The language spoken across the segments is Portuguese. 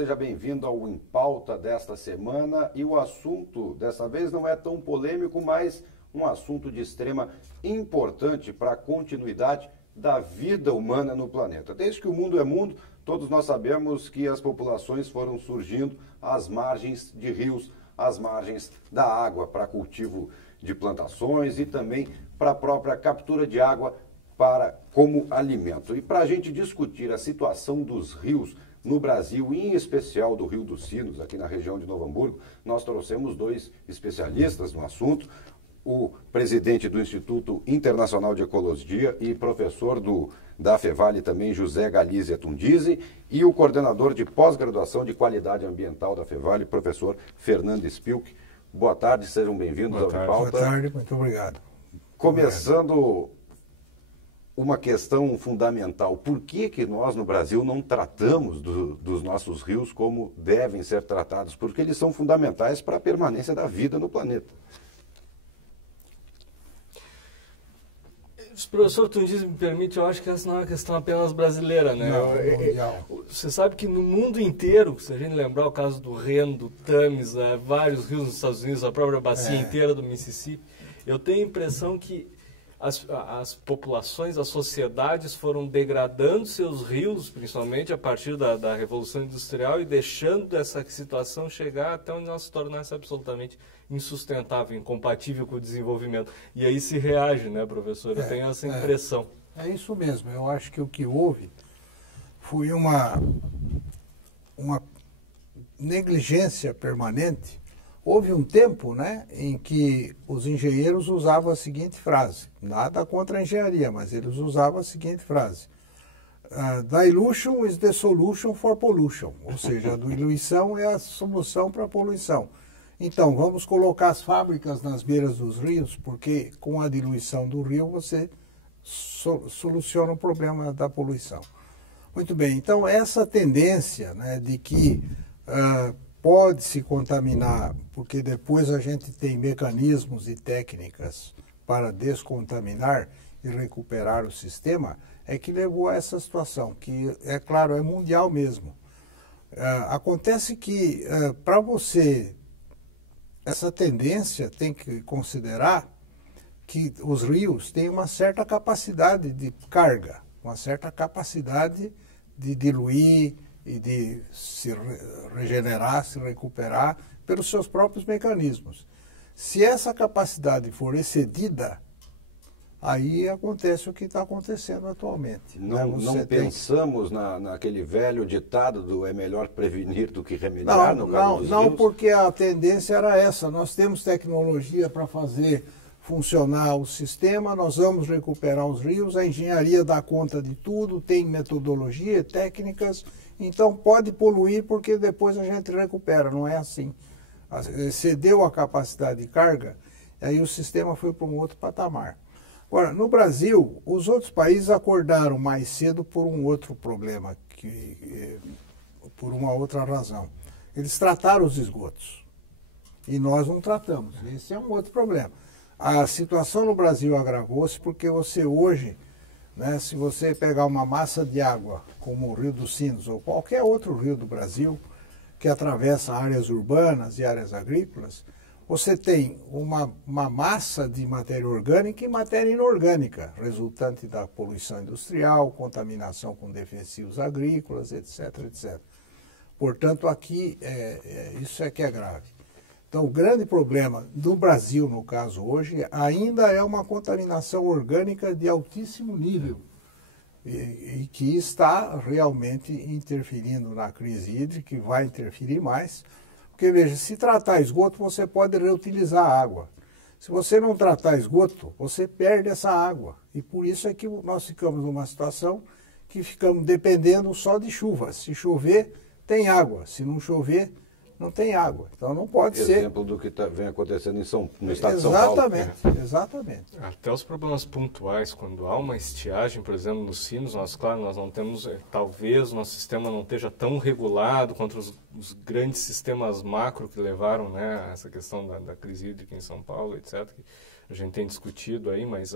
seja bem-vindo ao Em Pauta desta semana. E o assunto dessa vez não é tão polêmico, mas um assunto de extrema importância para a continuidade da vida humana no planeta. Desde que o mundo é mundo, todos nós sabemos que as populações foram surgindo às margens de rios, às margens da água, para cultivo de plantações e também para a própria captura de água como alimento. E para a gente discutir a situação dos rios no Brasil, e em especial do Rio dos Sinos, aqui na região de Novo Hamburgo, nós trouxemos dois especialistas no assunto, o presidente do Instituto Internacional de Ecologia e professor da FEVALE também, José Galizia Tundizi, e o coordenador de pós-graduação de qualidade ambiental da FEVALE, professor Fernando Spilk. Boa tarde, sejam bem-vindos ao Em Pauta. Boa tarde, muito obrigado. Começando uma questão fundamental, por que nós no Brasil não tratamos dos nossos rios como devem ser tratados? Porque eles são fundamentais para a permanência da vida no planeta. Se o professor Tundizi me permite, eu acho que essa não é uma questão apenas brasileira, né? Não, mundial. Você sabe que no mundo inteiro, se a gente lembrar o caso do Reno, do Thames, vários rios nos Estados Unidos, a própria bacia inteira do Mississippi, eu tenho a impressão que as populações, as sociedades foram degradando seus rios, principalmente a partir da Revolução Industrial, e deixando essa situação chegar até onde ela se tornasse absolutamente insustentável, incompatível com o desenvolvimento. E aí se reage, né, professor? Eu tenho essa impressão. É isso mesmo. Eu acho que o que houve foi uma negligência permanente. Houve um tempo, né, em que os engenheiros usavam a seguinte frase, nada contra a engenharia, mas eles usavam a seguinte frase: dilution is the solution for pollution, ou seja, a diluição é a solução para a poluição. Então, vamos colocar as fábricas nas beiras dos rios, porque com a diluição do rio você soluciona o problema da poluição. Muito bem, então essa tendência, né, de que pode se contaminar, porque depois a gente tem mecanismos e técnicas para descontaminar e recuperar o sistema, é que levou a essa situação, que, é claro, é mundial mesmo. Acontece que, para você, essa tendência tem que considerar que os rios têm uma certa capacidade de carga, uma certa capacidade de diluir e de se regenerar, se recuperar pelos seus próprios mecanismos. Se essa capacidade for excedida, aí acontece o que está acontecendo atualmente. Não pensamos naquele velho ditado do é melhor prevenir do que remediar? Não, porque a tendência era essa. Nós temos tecnologia para fazer funcionar o sistema, nós vamos recuperar os rios, a engenharia dá conta de tudo, tem metodologia, técnicas, então pode poluir porque depois a gente recupera, não é assim. Excedeu a capacidade de carga, aí o sistema foi para um outro patamar. Agora, no Brasil, os outros países acordaram mais cedo por um outro problema, por uma outra razão. Eles trataram os esgotos e nós não tratamos. Esse é um outro problema. A situação no Brasil agravou-se porque você hoje, né, se você pegar uma massa de água, como o Rio dos Sinos ou qualquer outro rio do Brasil, que atravessa áreas urbanas e áreas agrícolas, você tem uma massa de matéria orgânica e matéria inorgânica, resultante da poluição industrial, contaminação com defensivos agrícolas, etc, etc. Portanto, aqui, isso é que é grave. Então, o grande problema do Brasil, no caso hoje, ainda é uma contaminação orgânica de altíssimo nível e que está realmente interferindo na crise hídrica e vai interferir mais. Porque, veja, se tratar esgoto, você pode reutilizar a água. Se você não tratar esgoto, você perde essa água. E por isso é que nós ficamos numa situação que ficamos dependendo só de chuva. Se chover, tem água. Se não chover, não tem água. Então não pode ser. Exemplo do que vem acontecendo no estado de São Paulo. Exatamente. Até os problemas pontuais, quando há uma estiagem, por exemplo, nos sinos, nós não temos, talvez o nosso sistema não esteja tão regulado contra os grandes sistemas macro que levaram, né, a essa questão da crise hídrica em São Paulo, etc., que a gente tem discutido aí, mas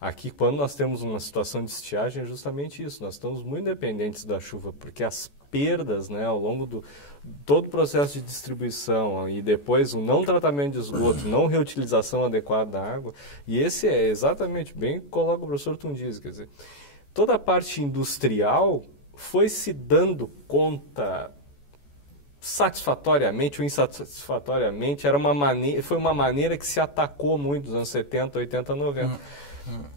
aqui, quando nós temos uma situação de estiagem, é justamente isso. Nós estamos muito dependentes da chuva, porque as perdas, né, ao longo do todo o processo de distribuição e depois o não tratamento de esgoto, não reutilização adequada da água, e esse é exatamente bem que coloca o professor Tundizi, quer dizer, toda a parte industrial foi se dando conta satisfatoriamente ou insatisfatoriamente, foi uma maneira que se atacou muito nos anos 70, 80, 90.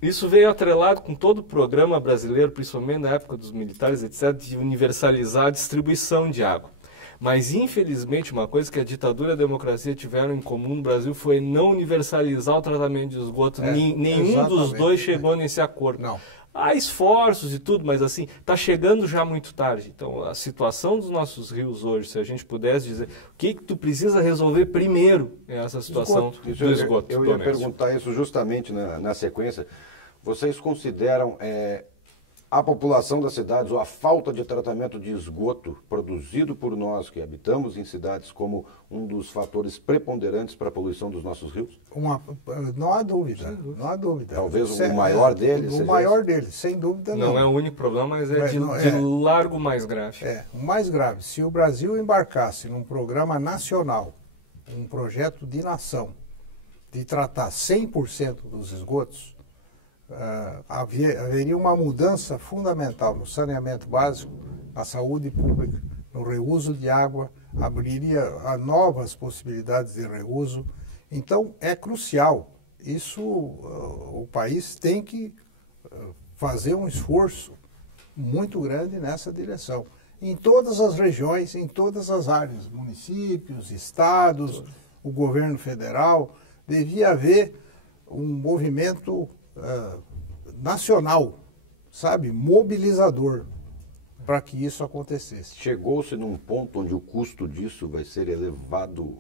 Isso veio atrelado com todo o programa brasileiro, principalmente na época dos militares, etc., de universalizar a distribuição de água. Mas, infelizmente, uma coisa que a ditadura e a democracia tiveram em comum no Brasil foi não universalizar o tratamento de esgoto. Nenhum dos dois chegou nesse acordo. Não. Há esforços e tudo, mas assim, está chegando já muito tarde. Então, a situação dos nossos rios hoje, se a gente pudesse dizer, o que tu precisa resolver primeiro é essa situação do esgoto. Eu ia perguntar isso justamente na sequência. Vocês consideram a população das cidades ou a falta de tratamento de esgoto produzido por nós que habitamos em cidades como um dos fatores preponderantes para a poluição dos nossos rios? Não há dúvida, não há dúvida. Talvez o maior deles. O maior deles, sem dúvida não. Não é o único problema, mas é de largo mais grave. O mais grave. Se o Brasil embarcasse num programa nacional, um projeto de nação, de tratar 100% dos esgotos, haveria uma mudança fundamental no saneamento básico, na saúde pública, no reuso de água, abriria a novas possibilidades de reuso. Então, é crucial. Isso, o país tem que fazer um esforço muito grande nessa direção. Em todas as regiões, em todas as áreas, municípios, estados, o governo federal, devia haver um movimento nacional, sabe, mobilizador, para que isso acontecesse. Chegou-se num ponto onde o custo disso vai ser elevado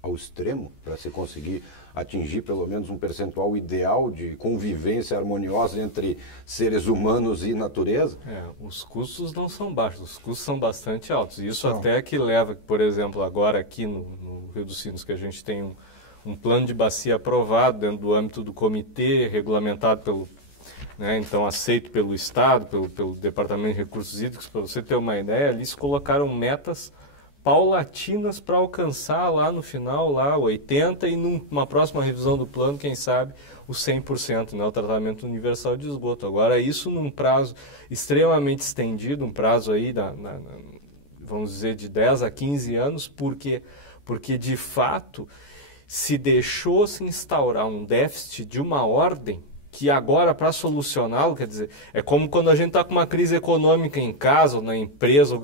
ao extremo para se conseguir atingir pelo menos um percentual ideal de convivência harmoniosa entre seres humanos e natureza? Os custos não são baixos, os custos são bastante altos. Isso até que leva, por exemplo, agora aqui no Rio dos Sinos, que a gente tem um plano de bacia aprovado dentro do âmbito do comitê, regulamentado pelo, então aceito pelo Estado, pelo Departamento de Recursos Hídricos. Para você ter uma ideia, ali se colocaram metas paulatinas para alcançar lá no final, lá 80% e numa próxima revisão do plano, quem sabe, o 100%, o tratamento universal de esgoto. Agora, isso num prazo extremamente estendido, um prazo aí, vamos dizer, de 10 a 15 anos, porque de fato se deixou se instaurar um déficit de uma ordem que agora, para solucioná-lo, quer dizer, é como quando a gente está com uma crise econômica em casa ou na empresa,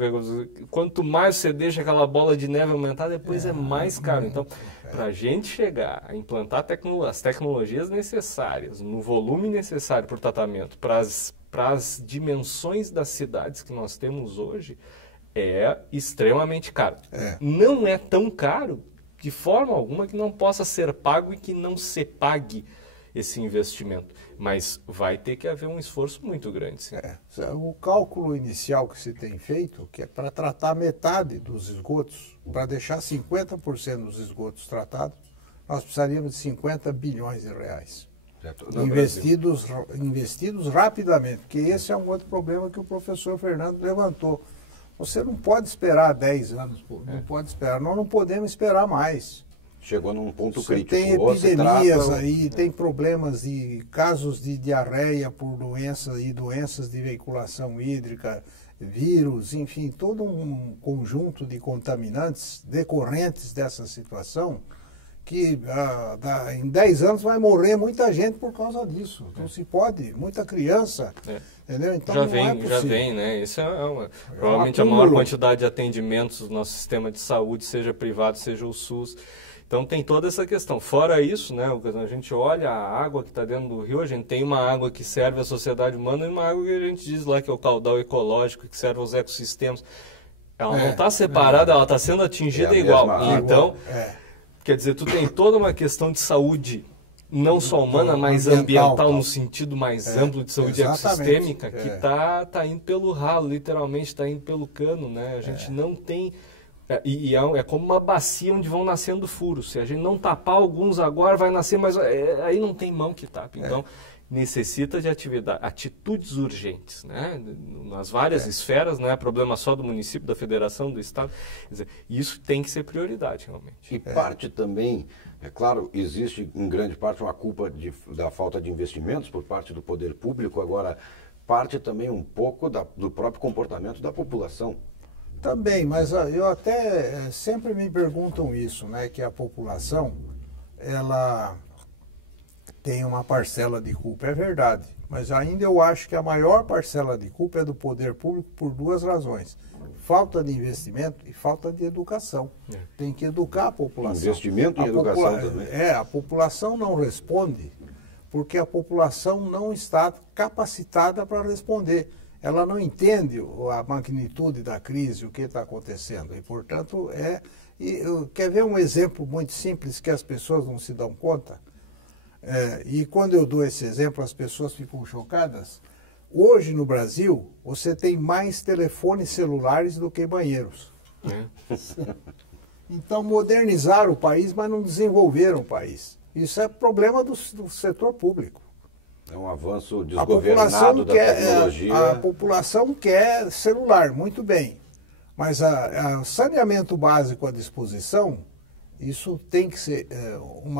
quanto mais você deixa aquela bola de neve aumentar, depois é mais caro. Então, para a gente chegar a implantar as tecnologias necessárias, no volume necessário para o tratamento, para as dimensões das cidades que nós temos hoje, é extremamente caro. Não é tão caro, de forma alguma, que não possa ser pago e que não se pague esse investimento, mas vai ter que haver um esforço muito grande. Sim. O cálculo inicial que se tem feito, que é para tratar metade dos esgotos, para deixar 50% dos esgotos tratados, nós precisaríamos de 50 bilhões de reais. Investidos rapidamente, porque esse é um outro problema que o professor Fernando levantou. Você não pode esperar 10 anos, não pode esperar, nós não podemos esperar mais. Chegou num ponto crítico. Tem epidemias aí, tem problemas de casos de diarreia por doenças de veiculação hídrica, vírus, enfim, todo um conjunto de contaminantes decorrentes dessa situação que em 10 anos vai morrer muita gente por causa disso. Não se pode, muita criança, entendeu? Então já vem, né? Isso provavelmente a maior quantidade de atendimentos do nosso sistema de saúde, seja privado, seja o SUS. Então tem toda essa questão. Fora isso, né, a gente olha a água que está dentro do rio, a gente tem uma água que serve à sociedade humana e uma água que a gente diz lá que é o caudal ecológico, que serve aos ecossistemas. Ela não está separada, ela está sendo atingida igual. Então, quer dizer, tu tem toda uma questão de saúde, não só humana, mas ambiental no sentido mais amplo de saúde ecossistêmica, que tá indo pelo ralo, literalmente está indo pelo cano, né? A gente não tem... É como uma bacia onde vão nascendo furos. Se a gente não tapar alguns agora, vai nascer, mas aí não tem mão que tape. Então, necessita de atitudes urgentes, né? Nas várias esferas, não é problema só do município, da federação, do estado. Quer dizer, isso tem que ser prioridade, realmente. E parte também, é claro, existe em grande parte uma culpa da falta de investimentos por parte do poder público, agora parte também um pouco do próprio comportamento da população. Também, mas eu até sempre me perguntam isso, né? Que a população, ela tem uma parcela de culpa, é verdade. Mas ainda eu acho que a maior parcela de culpa é do poder público por duas razões. Falta de investimento e falta de educação. Tem que educar a população. Investimento em educação também. A população não responde porque a população não está capacitada para responder. Ela não entende a magnitude da crise, o que está acontecendo. E, portanto, quer ver um exemplo muito simples que as pessoas não se dão conta? E quando eu dou esse exemplo, as pessoas ficam chocadas. Hoje, no Brasil, você tem mais telefones celulares do que banheiros. Então, modernizaram o país, mas não desenvolveram o país. Isso é problema do setor público. É um avanço desgovernado da tecnologia. A população quer celular, muito bem. Mas o saneamento básico à disposição, isso tem que ser um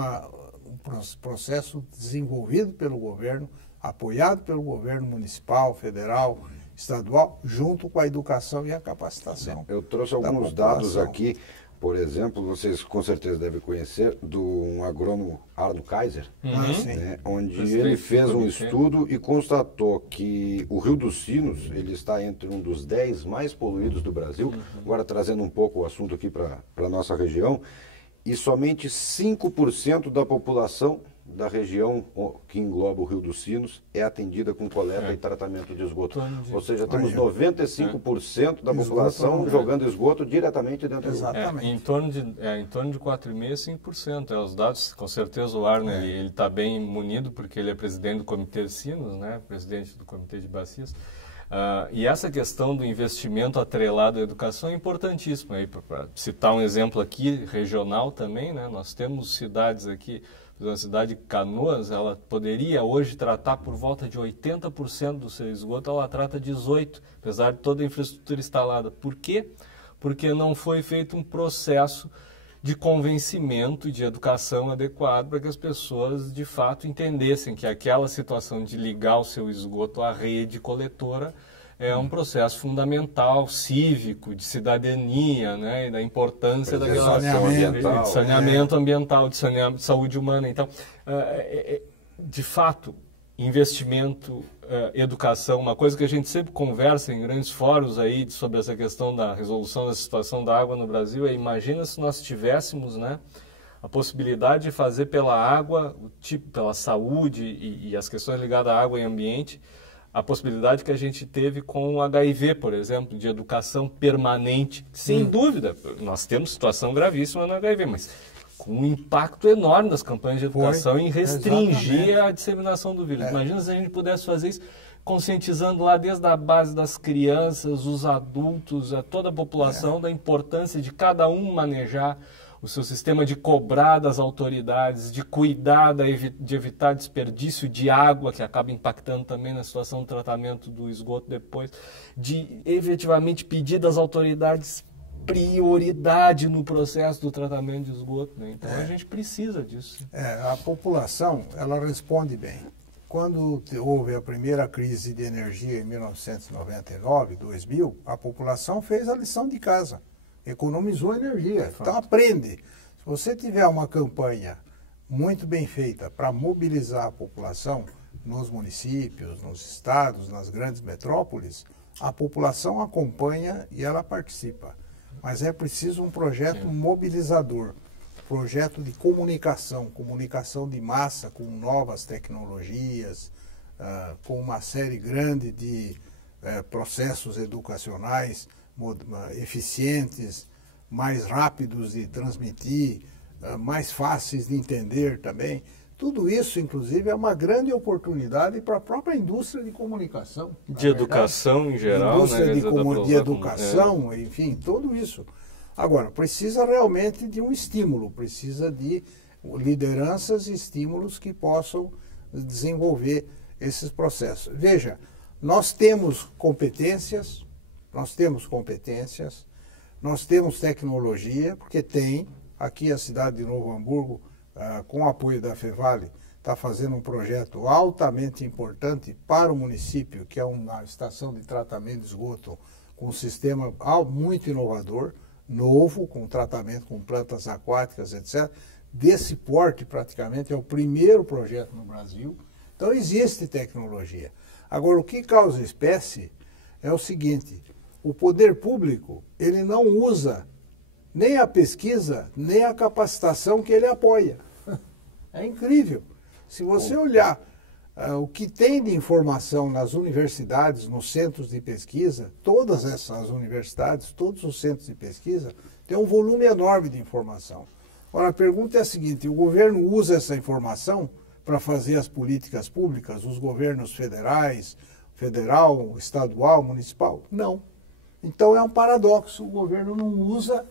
processo desenvolvido pelo governo, apoiado pelo governo municipal, federal, estadual, junto com a educação e a capacitação. Eu trouxe alguns dados aqui. Por exemplo, vocês com certeza devem conhecer, um agrônomo Arno Kaiser, né, onde ele fez um estudo e constatou que o Rio dos Sinos ele está entre um dos 10 mais poluídos do Brasil, agora trazendo um pouco o assunto aqui para a nossa região, e somente 5% da população da região que engloba o Rio dos Sinos é atendida com coleta e tratamento de esgoto. Ou seja, temos 95% da população jogando esgoto diretamente dentro do esgoto. Em torno de 4,5% a 5%. Os dados, com certeza o Arno ele está bem munido, porque ele é presidente do Comitê de Sinos, né? Presidente do Comitê de Bacias. E essa questão do investimento atrelado à educação é importantíssima. Para citar um exemplo aqui, regional também, né? Nós temos cidades aqui. A cidade de Canoas, ela poderia hoje tratar por volta de 80% do seu esgoto, ela trata 18%, apesar de toda a infraestrutura instalada. Por quê? Porque não foi feito um processo de convencimento e de educação adequado para que as pessoas, de fato, entendessem que aquela situação de ligar o seu esgoto à rede coletora é um processo fundamental, cívico, de cidadania, né, e da importância da saneamento ambiental, de saúde humana. Então, de fato, investimento, educação, uma coisa que a gente sempre conversa em grandes fóruns aí sobre essa questão da resolução da situação da água no Brasil, imagina se nós tivéssemos, né, a possibilidade de fazer pela água, pela saúde e as questões ligadas à água e ambiente, a possibilidade que a gente teve com o HIV, por exemplo, de educação permanente. Sem dúvida, nós temos situação gravíssima no HIV, mas com um impacto enorme das campanhas de educação em restringir a disseminação do vírus. Imagina se a gente pudesse fazer isso conscientizando lá desde a base das crianças, os adultos, a toda a população da importância de cada um manejar o seu sistema, de cobrar das autoridades, de cuidar, de evitar desperdício de água, que acaba impactando também na situação do tratamento do esgoto depois, de efetivamente pedir das autoridades prioridade no processo do tratamento de esgoto. Né? Então a gente precisa disso. A população, ela responde bem. Quando houve a primeira crise de energia em 1999, 2000, a população fez a lição de casa. Economizou energia. Então aprende. Se você tiver uma campanha muito bem feita para mobilizar a população nos municípios, nos estados, nas grandes metrópoles, a população acompanha e ela participa. Mas é preciso um projeto mobilizador, projeto de comunicação de massa com novas tecnologias, com uma série grande de processos educacionais eficientes, mais rápidos de transmitir, mais fáceis de entender também. Tudo isso, inclusive, é uma grande oportunidade para a própria indústria de comunicação. De educação em geral, indústria de educação, enfim, tudo isso. Agora, precisa realmente de um estímulo, precisa de lideranças e estímulos que possam desenvolver esses processos. Veja, nós temos competências, nós temos tecnologia, porque tem, aqui a cidade de Novo Hamburgo, com o apoio da Fevale, está fazendo um projeto altamente importante para o município, que é uma estação de tratamento de esgoto com um sistema muito inovador, novo, com tratamento com plantas aquáticas, etc. Desse porte, praticamente, é o primeiro projeto no Brasil. Então, existe tecnologia. Agora, o que causa espécie é o seguinte: o poder público, ele não usa nem a pesquisa, nem a capacitação que ele apoia. É incrível. Se você olhar o que tem de informação nas universidades, nos centros de pesquisa, todas essas universidades, todos os centros de pesquisa, tem um volume enorme de informação. Ora, a pergunta é a seguinte: o governo usa essa informação para fazer as políticas públicas, os governos federais, federal, estadual, municipal? Não. Então é um paradoxo, o governo não usa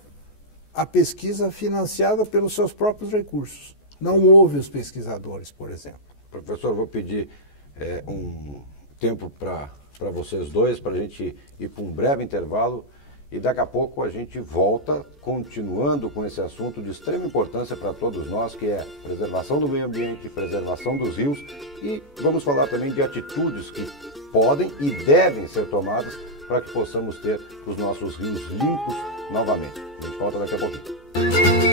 a pesquisa financiada pelos seus próprios recursos. Não ouve os pesquisadores, por exemplo. Professor, eu vou pedir um tempo para vocês dois, para a gente ir para um breve intervalo, e daqui a pouco a gente volta, continuando com esse assunto de extrema importância para todos nós, que é preservação do meio ambiente, preservação dos rios, e vamos falar também de atitudes que podem e devem ser tomadas para que possamos ter os nossos rios limpos novamente. A gente volta daqui a pouquinho.